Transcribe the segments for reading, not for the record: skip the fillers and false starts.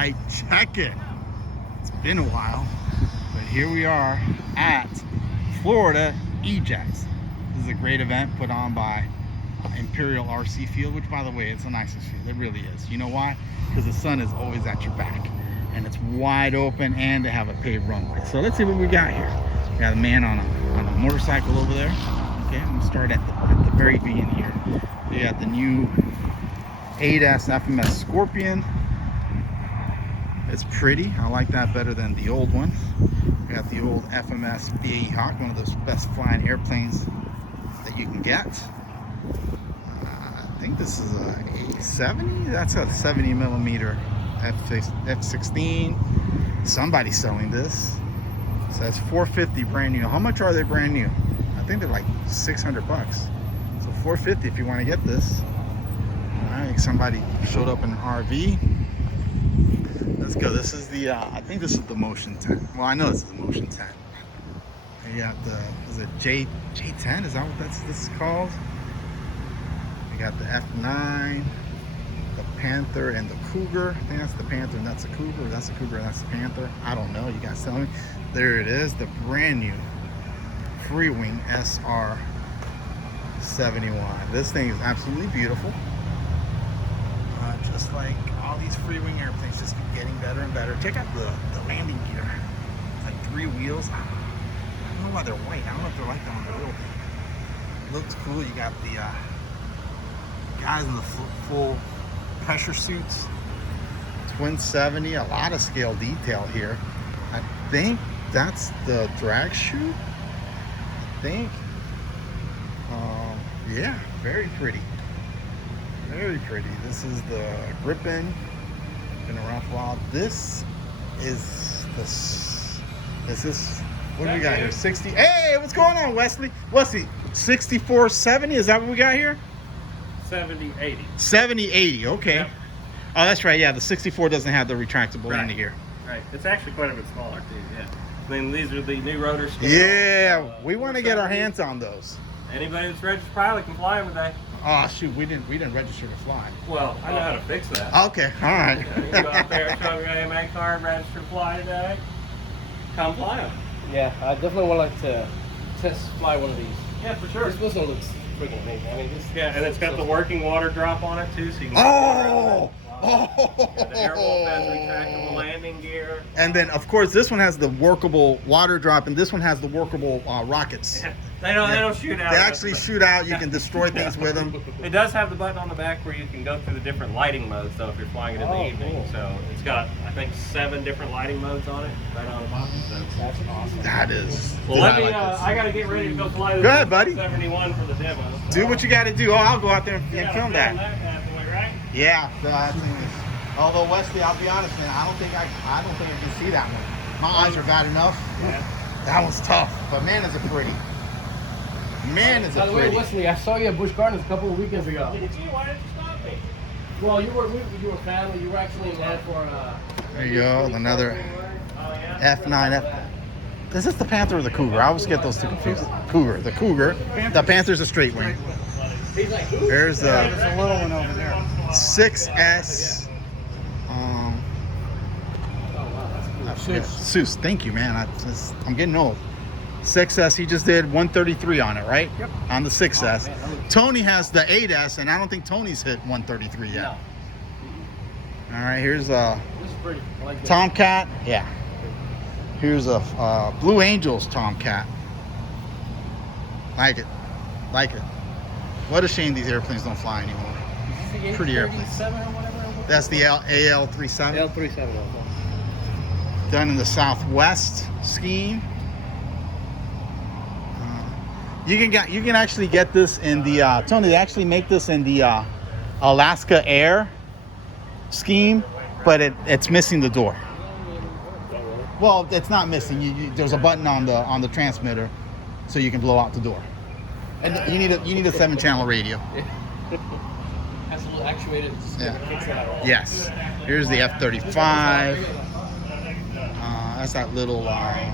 right, check it. It's been a while, but here we are at Florida E-Jets. This is a great event put on by Imperial RC Field, which, by the way, it's the nicest field. It really is. You know why? Because the sun is always at your back, and it's wide open, and they have a paved runway. So let's see what we got here. We got a man on a motorcycle over there. Okay, I'm gonna start at the very beginning here. We got the new 8S FMS Scorpion. It's pretty. I like that better than the old one. We got the old FMS BAE Hawk, one of those best flying airplanes that you can get. I think this is a 870. That's a 70 millimeter F-16. Somebody's selling this. So that's $450 brand new. How much are they brand new? I think they're like $600 bucks. So $450 if you want to get this. All right, somebody showed up in an RV. Let's go. This is the, I think this is the motion tent. Well, I know this is the motion tent. You got the, is it J10? Is that what this is called? We got the F9, the Panther, and the Cougar. I think that's the Panther and that's the Cougar. That's the Cougar and that's the Panther. I don't know. You guys tell me. There it is. The brand new Freewing SR-71. This thing is absolutely beautiful. Just like all these Freewing airplanes, just keep getting better and better. Check out the landing gear. It's like 3 wheels. I don't know why they're white. I don't know if they're like that on the real thing. Looks cool. You got the guys in the full pressure suits. Twin 70. A lot of scale detail here. I think that's the drag chute. I think. Yeah, very pretty. Very pretty. This is the Griffin. Been around for a while. This is what do we got here? 60. Hey, what's going on, Wesley? Wesley, 6470. Is that what we got here? 7080. 7080. Okay. Yep. Oh, that's right. Yeah, the 64 doesn't have the retractable landing gear. Right. It's actually quite a bit smaller too. Yeah. I mean, these are the new rotor scales. Yeah, we want to get our hands on those. Anybody that's registered pilot can fly them today. Oh shoot, we didn't register to fly. Well, I know how to fix that. Okay, all right. Yeah, you go out there, show your AMA card, register to fly today. Come fly them. Yeah, I definitely would like to test fly one of these. Yeah, for sure. This one looks freaking amazing. I mean, this. Yeah, and it's got the working water drop on it too, so you can. Oh! Yeah, the airwolf has retractable landing gear. And then, of course, this one has the workable water drop, and this one has the workable rockets. Yeah. They don't shoot out. They actually shoot out. You can destroy things with them. It does have the button on the back where you can go through the different lighting modes, though, if you're flying it in the evening. Cool. So it's got, I think, 7 different lighting modes on it, right on the bottom. So That's awesome. That is. well, let me. I got to get ready to go fly this. Go ahead, buddy. 71 for the demo. Do what you got to do. Oh, I'll go out there and film that. Bad boy, right? Yeah. That thing is. Although Wesley, I'll be honest, man, I don't think I can see that one. My eyes are bad enough. Yeah. That one's tough, but man, is it pretty. Man, is it By the way, pretty. Wesley, I saw you at Busch Gardens a couple of weekends ago. Did you? Why did you stop me? Well, you were family. You were actually in that for. There you go, another Oh, yeah? F9. Is this the Panther or the Cougar? I always get those two confused. Cougar. The Cougar. The Panther's a straight wing. He's like, who? There's There's a little one over there. 6S. I forget. Seuss. Thank you, man. I'm getting old. 6S. He just did 133 on it, right? Yep. On the 6S. Oh, man. Tony has the 8S, and I don't think Tony's hit 133 yet. No. All right. Here's This is pretty. I like this. Tomcat. Yeah. Here's a Blue Angels Tomcat. Like it. Like it. What a shame these airplanes don't fly anymore. Is this the Pretty airplane. 837 or whatever? That's the AL37. L37. Done in the Southwest scheme. You can actually get this in the Tony. They actually make this in the Alaska Air scheme, but it's missing the door. Well, it's not missing. There's a button on the transmitter, so you can blow out the door. And you need a 7-channel radio. Has a little actuated. Yeah. Kicks it out. Yes. Here's the F-35. That's that little, I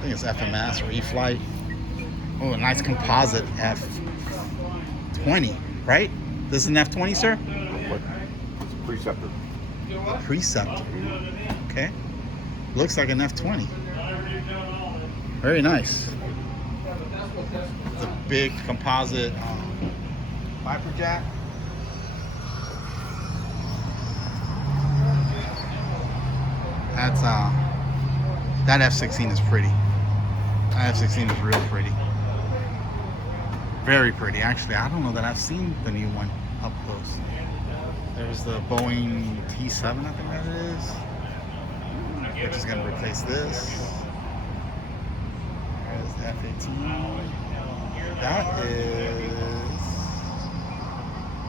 think it's FMS or E-Flight. Oh, a nice composite F-20, right? This is an F-20, sir? It's a preceptor. A Preceptor. Okay. Looks like an F20. Very nice. It's a big composite Viper jack. That's that F16 is pretty. That F16 is real pretty. Very pretty. Actually, I don't know that I've seen the new one up close. There's the Boeing T7, I think that it is. We're just gonna replace this. There's the F-18. That is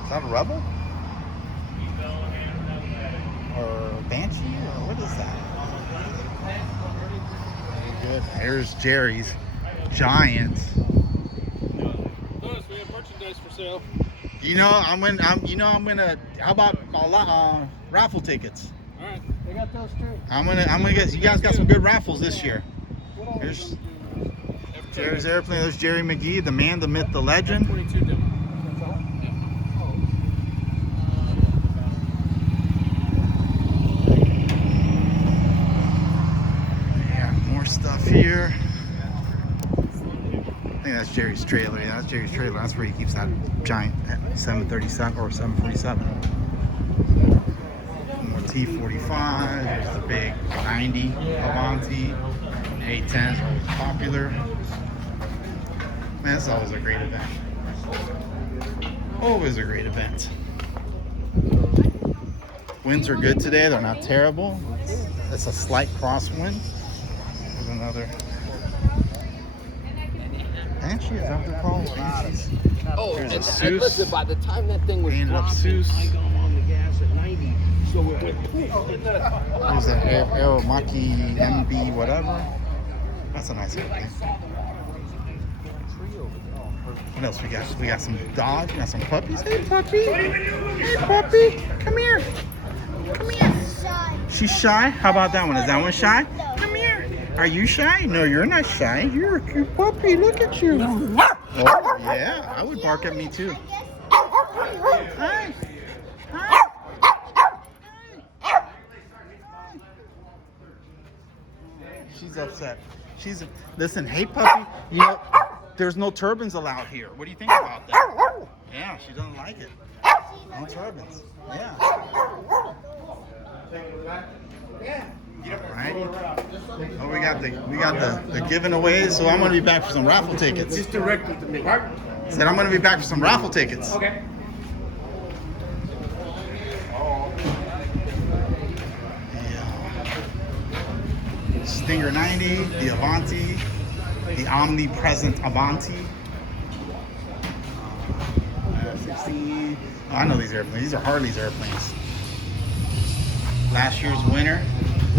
that a Rebel? Or Banshee? Or what is that? Very good. There's Jerry's Giant. Notice we have merchandise for sale. I'm gonna. How about raffle tickets? All right, they got those too. I'm gonna get. You guys got some good raffles this year. There's Jerry's airplane. There's Jerry McGee, the man, the myth, the legend. 22 demo. Yeah, more stuff here. I think that's Jerry's trailer. Yeah, that's Jerry's trailer. That's where he keeps that giant 737 or 747. More T45. There's the big 90 Avanti. 810s are always popular. Man, it's always a great event. Always a great event. Winds are good today. They're not terrible. It's a slight crosswind. There's another. Banshee, is that what they're called? Oh, There's a and Seuss. listen, by the time that thing was Painted up dropping, Seuss. I got on the gas at 90, so it went There's an Aeromaki MB whatever. That's a nice airplane. What else we got? We got some dogs. We got some puppies. Hey puppy. Hey puppy. Come here. Come here. She's shy? How about that one? Is that one shy? Come here. Are you shy? No, you're not shy. You're a cute puppy. Look at you. Oh, yeah. I would bark at me too. Hi. Hi. She's upset. Listen, hey puppy, there's no turbans allowed here. What do you think about that? Yeah, she doesn't like it. No turbans. Yeah. Alrighty. Oh, we got the giveaways. So I'm gonna be back for some raffle tickets. Just direct it to me. Said I'm gonna be back for some raffle tickets. Okay. Stinger 90, the Avanti, the omnipresent Avanti. 16. Oh, I know these airplanes. These are Harley's airplanes. Last year's winner.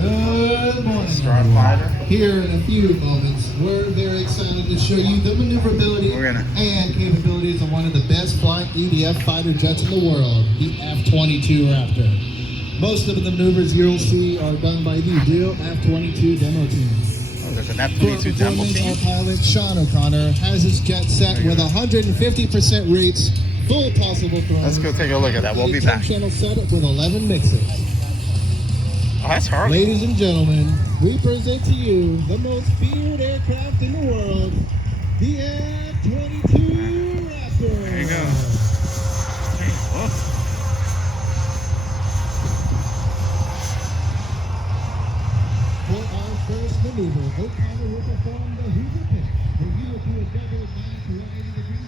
Good morning, Starfighter. Here in a few moments, we're very excited to show you the maneuverability and capabilities of one of the best flying EDF fighter jets in the world, the F-22 Raptor. Most of the maneuvers you'll see are done by the real F-22 demo team. Oh, there's an F-22 demo team. Our pilot, Sean O'Connor, has his jet set with 150% rates, full possible throws. Let's go take a look at that. We'll be back. 10-channel setup with 11 mixes. Oh, that's Harley. Ladies and gentlemen, we present to you the most feared aircraft in the world, the F-22 Raptor. There you go. Whoa. For our first maneuver, O'Connor will perform the Hoover Pitch, where you will do a double back riding the green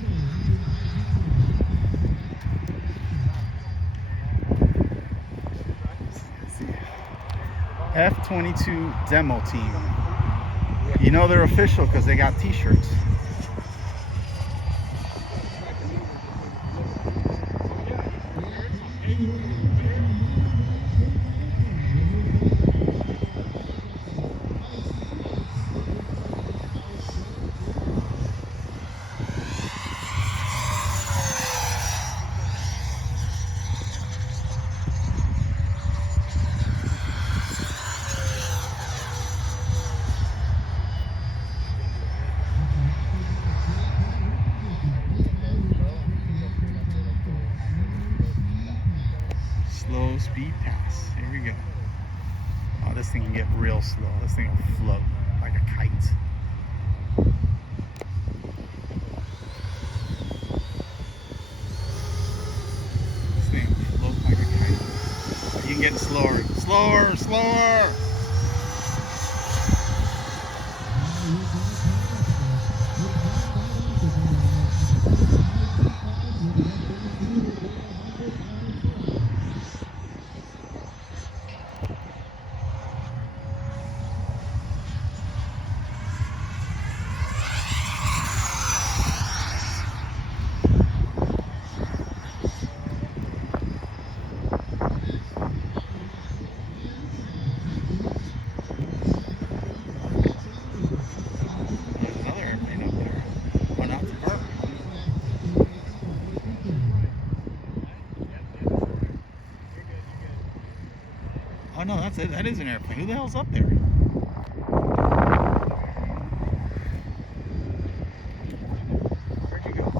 F-22 demo team. You know they're official because they got t-shirts. this thing can get real slow. This thing will float like a kite. This thing will float like a kite. You can get it slower. Slower, slower! Oh no, that's it. That is an airplane. Who the hell's up there? Where'd you go?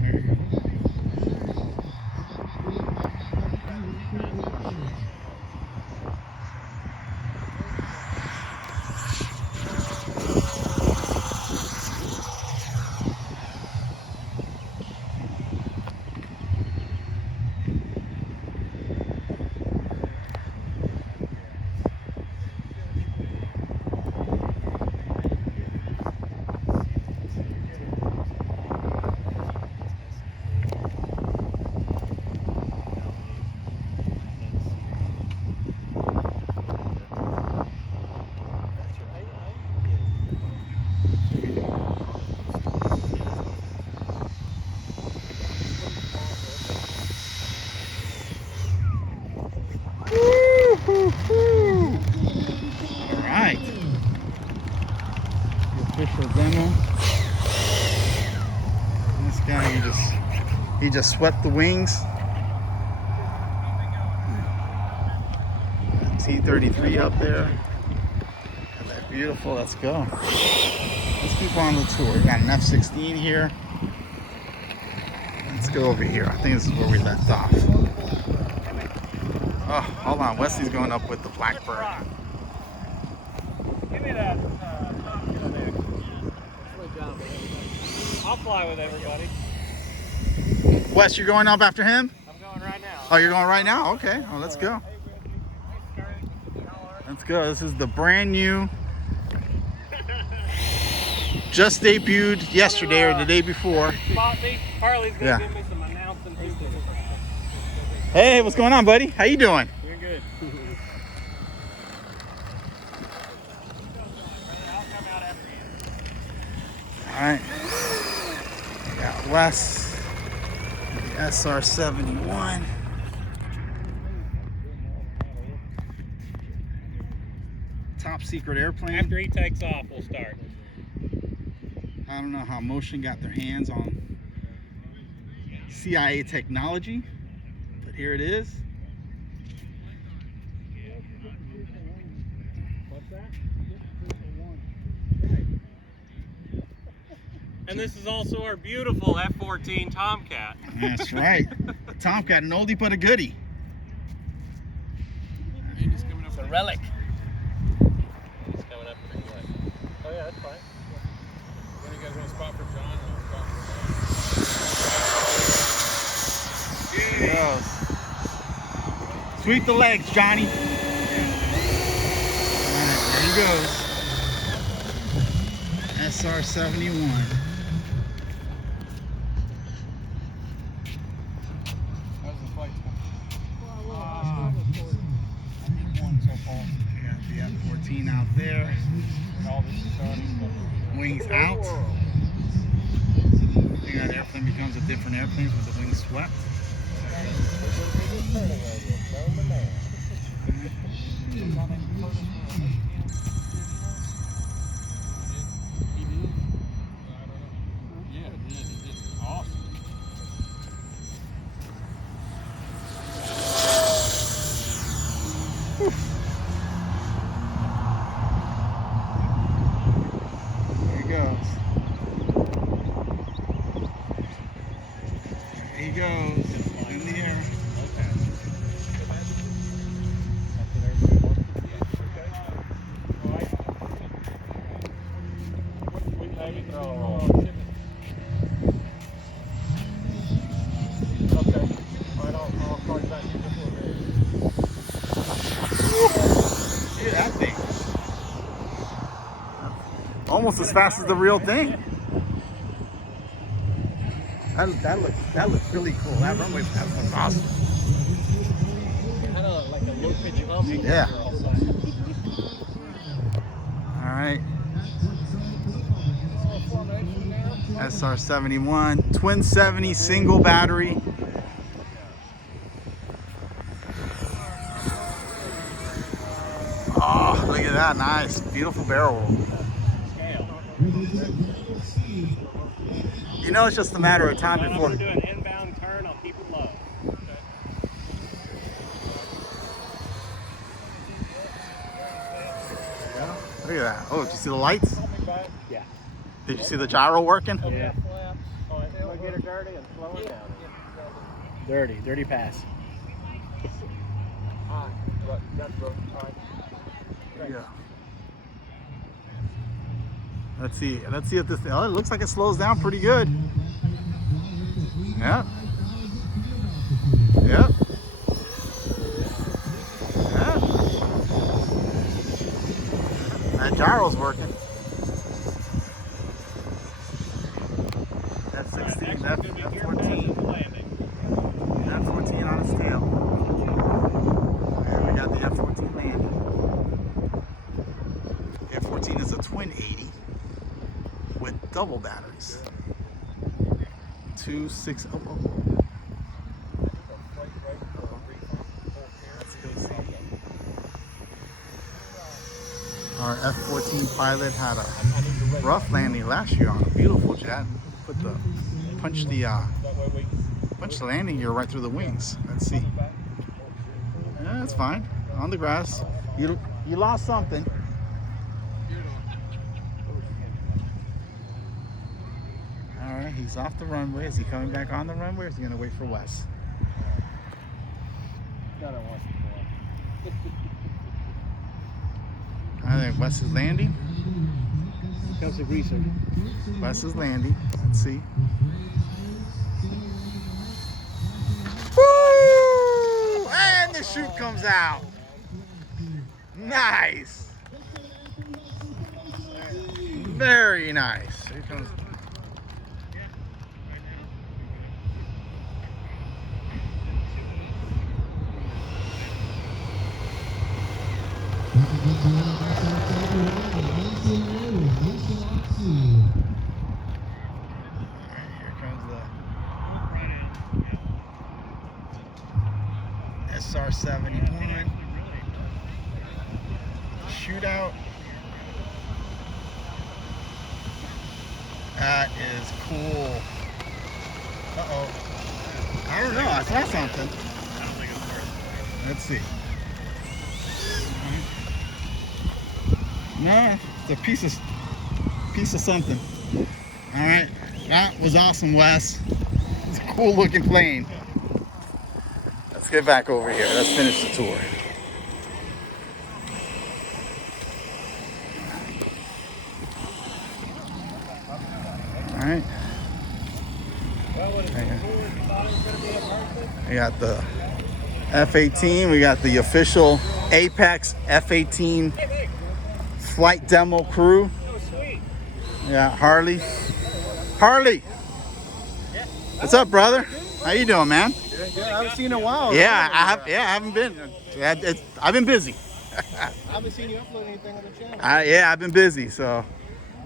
There you go. Alright. The official demo. This guy, he just swept the wings. T-33 up there. Isn't that beautiful? Let's go. Let's keep on the tour. We got an F-16 here. Let's go over here. I think this is where we left off. Oh, hold on. Wesley's going up with the Blackbird. Give me that top there. I'll fly with everybody. Wes, you're going up after him? I'm going right now. Oh, you're going right now? Okay. Oh, let's go. Let's go. This is the brand new, just debuted yesterday or the day before. Spot me. Harley's gonna give me some announcing too. Hey, what's going on, buddy? How you doing? You're good. All right. We got Wes, the SR-71. Top secret airplane. After he takes off, we'll start. I don't know how Motion got their hands on CIA technology, but here it is. And this is also our beautiful F-14 Tomcat. That's right. Tomcat, an oldie but a goodie. It's a relic. It's coming up pretty quick. Oh yeah, that's fine. When you guys want a spot for John? There he goes. Sweep the legs, Johnny. All right, there he goes. SR-71. The F-14 out there. Wings out. I think that airplane becomes a different airplane with the wings swept. He goes in the air. almost as fast as the real thing. That looks really cool. That runway pass looks awesome. Kind of like a low pitch humming. Yeah. All right. SR71, twin 70 single battery. Oh, look at that. Nice. Beautiful barrel roll. You know, it's just a matter of time before. Do an inbound turn, I'll keep it low. Look at that. Oh, did you see the lights? Yeah. Did you see the gyro working? Yeah. I'll get her dirty and slow it down. Dirty pass. Yeah. Let's see if this. Oh, it looks like it slows down pretty good. Yep. Yep. Yeah. That gyro's working. F16, F14. F14 on its tail. And we got the F14 landing. F14 is a twin 80 with double batteries. 260. Oh. Our F14 pilot had a rough landing last year on a beautiful jet. Punch the landing gear right through the wings. Let's see. Yeah, that's fine. On the grass. You lost something. All right, he's off the runway. Is he coming back on the runway, or is he going to wait for Wes? I think Wes is landing. Comes the greaser. Wes is landing. Let's see. Woo! And the chute comes out. Nice. Very nice. Here comes. SR71 shootout. That is cool. Uh-oh. I don't know. I saw something. I don't think it's worth it. Let's see. Nah, it's a piece of something. All right. That was awesome, Wes. It's a cool looking plane. Let's get back over here. Let's finish the tour. All right. We got the F-18. We got the official Apex F-18 flight demo crew. We got Harley. Harley, what's up, brother? How you doing, man? I haven't seen you in a while. Yeah, I haven't been. I've been busy. I haven't seen you upload anything on the channel. Yeah, I've been busy. So,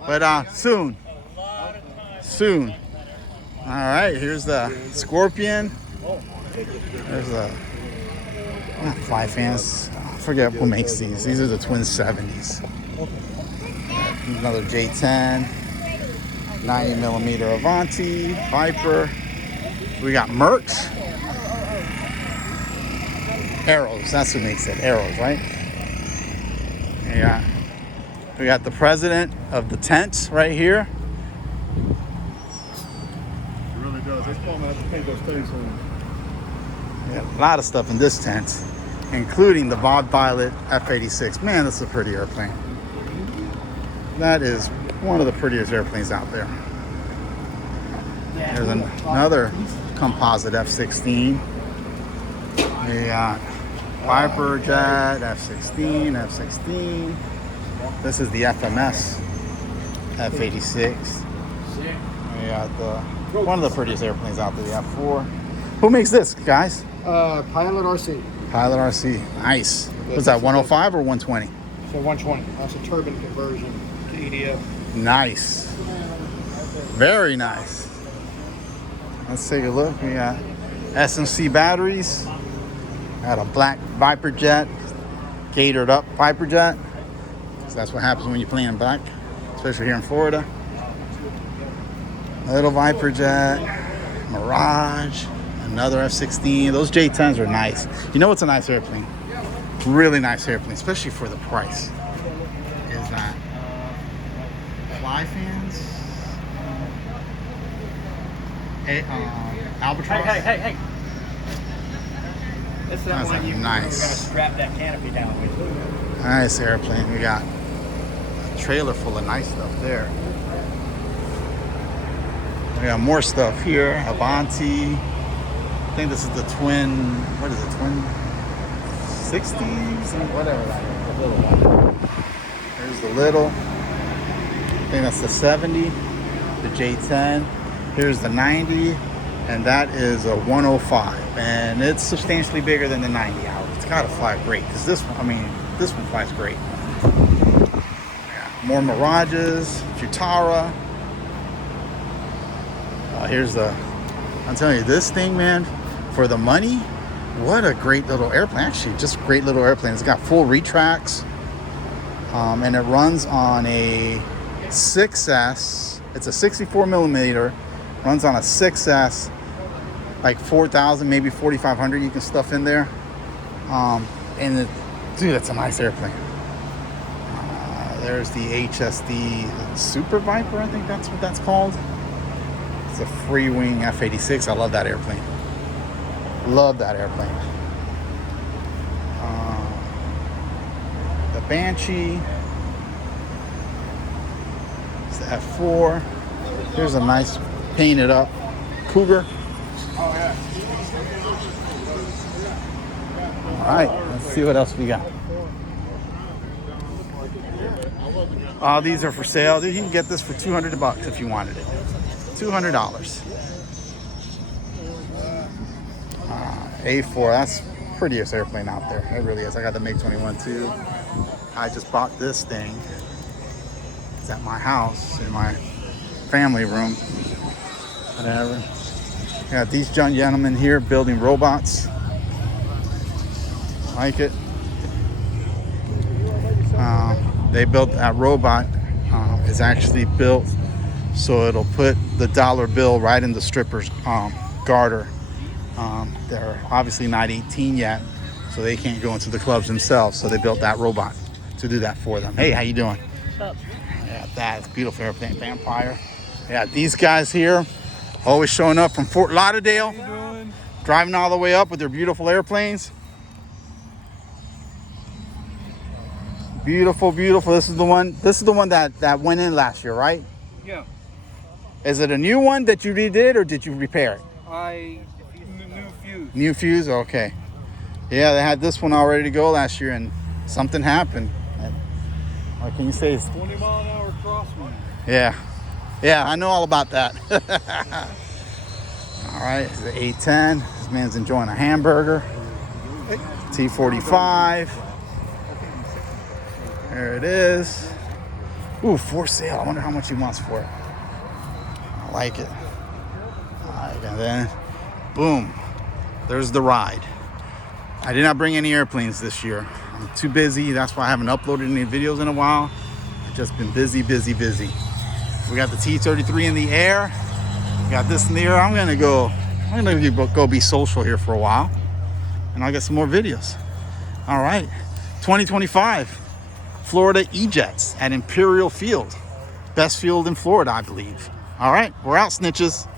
but soon. All right, here's the Scorpion. There's the fly fans. I forget who makes these. These are the twin 70s. Another J10, 90mm Avanti, Viper. We got Mercs. Arrows, that's who makes it. Arrows, right? Yeah. We got the president of the tent right here. It really does. This plane has to paint those things on. Yeah, a lot of stuff in this tent, including the Bob Pilot F-86. Man, that's a pretty airplane. That is one of the prettiest airplanes out there. There's another composite F-16. We got Viper jet, F-16, F-16. This is the FMS F-86. We got one of the prettiest airplanes out there, the F4. Who makes this, guys? Pilot RC. Pilot RC. Nice. What's that, 105 or 120? So 120. That's a turbine conversion to EDF. Nice. Very nice. Let's take a look. We got SMC batteries. Got a black Viper jet, gatered up Viper jet. So that's what happens when you play in black, especially here in Florida. A little Viper jet, Mirage, another F-16. Those J-10s are nice. You know what's a nice airplane? Really nice airplane, especially for the price. Is that fly fans? Albatross. Hey. It's that That's one a you're nice. gonna strap that canopy down with. Nice airplane. We got a trailer full of nice stuff there. We got more stuff here. Avanti. I think this is the twin. What is it? Twin 60s? Whatever that is. The little one. There's the little. I think that's the 70. The J10. Here's the 90. And that is a 105. And it's substantially bigger than the 90 out. It's got to fly great. Because this one, this one flies great. Yeah, more Mirages. Futara. Here's the, I'm telling you, this thing, man, for the money, what a great little airplane. Actually, just a great little airplane. It's got full retracts, and it runs on a 6S. It's a 64 millimeter, runs on a 6S, like 4,000, maybe 4,500 you can stuff in there. Dude, that's a nice airplane. There's the HSD Super Viper, I think that's what that's called. It's a free wing F-86. I love that airplane. Love that airplane. The Banshee. It's the F4. Here's a nice painted up Cougar. All right, let's see what else we got. These are for sale. You can get this for $200 if you wanted it. $200. A4, that's the prettiest airplane out there. It really is. I got the MiG-21 too. I just bought this thing. It's at my house in my family room. Whatever. Got these young gentlemen here building robots. Like it. They built that robot. Is actually built so it'll put the dollar bill right in the stripper's garter. They're obviously not 18 yet, so they can't go into the clubs themselves. So they built that robot to do that for them. Hey, how you doing? What's up? Yeah, that's beautiful airplane, Vampire. Yeah, these guys here, always showing up from Fort Lauderdale, driving all the way up with their beautiful airplanes. Beautiful, beautiful. This is the one that went in last year, right? Yeah. Is it a new one that you redid, or did you repair it? New fuse. New fuse, okay. Yeah, they had this one all ready to go last year, and something happened. What can you say? 20-mile-an-hour crosswind. Yeah, I know all about that. All right, it's the A10. This man's enjoying a hamburger. T45. There it is. Ooh, for sale. I wonder how much he wants for it. I like it. All right, and then, boom. There's the ride. I did not bring any airplanes this year. I'm too busy. That's why I haven't uploaded any videos in a while. I've just been busy. We got the T-33 in the air. We got this in the air. I'm gonna go be social here for a while, and I'll get some more videos. All right, 2025 Florida E-Jets at Imperial Field. Best field in Florida, I believe. All right, we're out, snitches.